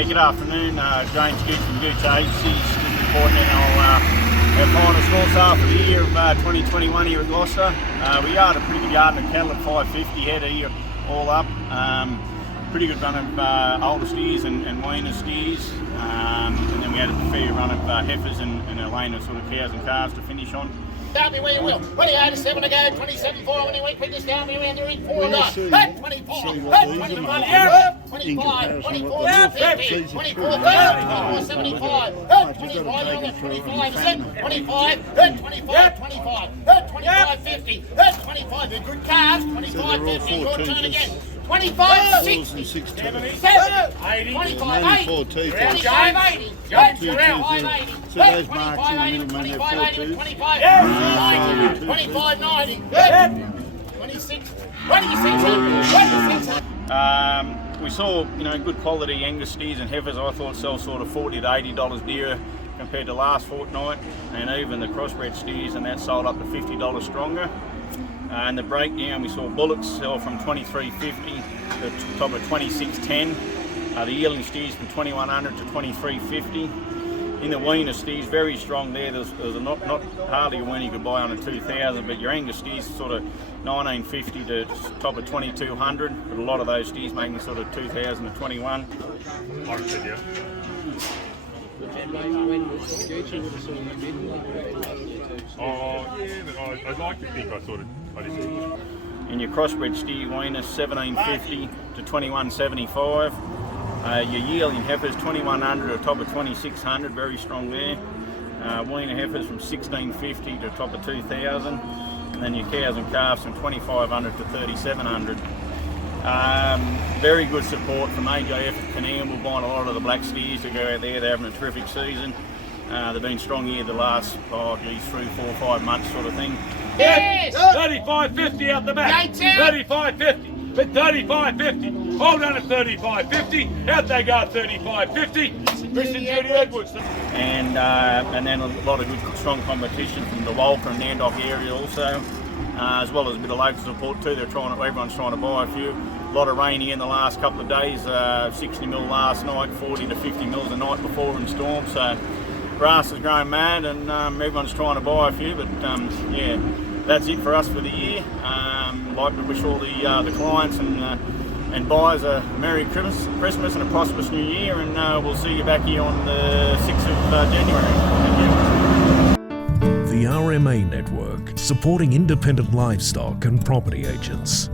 Yeah, good afternoon. James Gooch from Gooch Agencies, just reporting in our final store sale for the year of 2021 here at Gloucester. We had a pretty good yard of cattle at 550 head a year all up. Pretty good run of older steers and weaner steers. And then we had a fair run of heifers and a lane of sort of cows and calves to finish on. Down me where you will. 28 to 7 to go, 27-4 when you went with this down me around the ring, 4 to go. 24, 21, 25, 24, 50, 24, 25, 75, 25, 25, 7, 25, 25, 25, 25, 50, 25, they're good calves, 25, 50, your turn again. 25, 60, 77, 80, 25, 80, 25, 80, you're out, 580, 25, 80, 25, 80, 25, 90, 25, 90, 26, 26, we saw, good quality Angus steers and heifers. I thought sell sort of $40 to $80 dearer compared to last fortnight, and even the crossbred steers, and that sold up to $50 stronger. And the breakdown, we saw bullocks sell from $23.50 to the top of $26.10. The yearling steers from $2100 to $23.50. In the weaner steers, very strong there. There's not hardly a weaner you could buy under $2,000, but your Angus steers sort of $19.50 to top of $2200. But a lot of those steers making sort of $2,000 to $21. Oh, yeah, but I'd like to think I sort of. In your crossbred steer weaners, $17.50 to $21.75. Your yearling heifers, $2100 to top of $2600, very strong there. Weaner heifers from $16.50 to top of $2000, and then your cows and calves from $2500 to $3700. Very good support from AJF at Canam. We're buying a lot of the black steers to go out there. They're having a terrific season. They've been strong here the last 3, 4, 5 months sort of thing. yes! 35.50 out the back. 35.50. But 35.50. Hold on at 35.50. Out they go at 35.50. Christian Judy Edwards. And then a lot of good, strong competition from the Walker and Nandock area also, as well as a bit of local support too. Everyone's trying to buy a few. A lot of rain here in the last couple of days. 60 mil last night, 40 to 50 mils the night before in storm. So grass is growing mad, and everyone's trying to buy a few. But yeah, that's it for us for the year. I'd like to wish all the clients and buyers a Merry Christmas and a prosperous New Year, and we'll see you back here on the 6th of January. Thank you. The RMA Network, supporting independent livestock and property agents.